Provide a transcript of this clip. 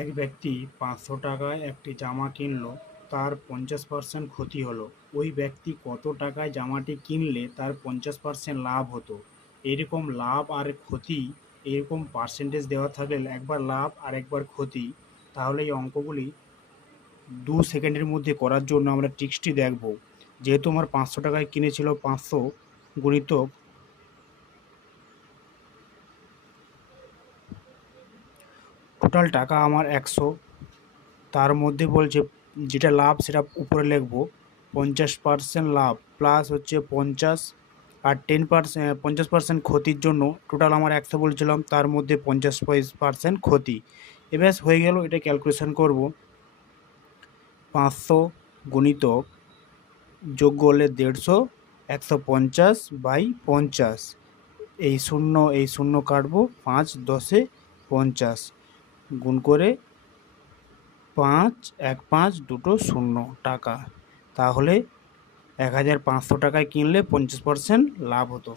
এক ব্যক্তি ৫০০ টাকায় একটি জামা কিনলো, তার ৫০% ক্ষতি হলো। ওই ব্যক্তি কত টাকায় জামাটি কিনলে তার ৫০% লাভ হতো? এরকম লাভ আর ক্ষতি, এরকম পার্সেন্টেজ দেওয়া থাকলে একবার লাভ আর একবার ক্ষতি, তাহলে এই অঙ্কগুলি ২ সেকেন্ডের মধ্যে করার জন্য আমরা ট্রিক্সটি দেখব। যেহেতু আমার ৫০০ টাকায় কিনেছিল, ৫০০ গুণিতক টোটাল টাকা আমার ১০০, তার মধ্যে বলছে যেটা লাভ সেটা উপরে লিখব। ৫০% লাভ প্লাস হচ্ছে ৫০ আর ৫০% ক্ষতির জন্য টোটাল আমার ১০০ বলছিলাম, তার মধ্যে ৫০% ক্ষতি। এবার হয়ে গেল, এটা ক্যালকুলেশন করব। ৫০০ গুণিতক যোগ করলে ১৫০, ১৫০/৫০। এই শূন্য কাটবো, ৫ দশে ৫০ গুণ করে ৫ ১ ৫ দুটো শূন্য টাকা। তাহলে ১৫০০ টাকায় কিনলে ৫০% লাভ হতো।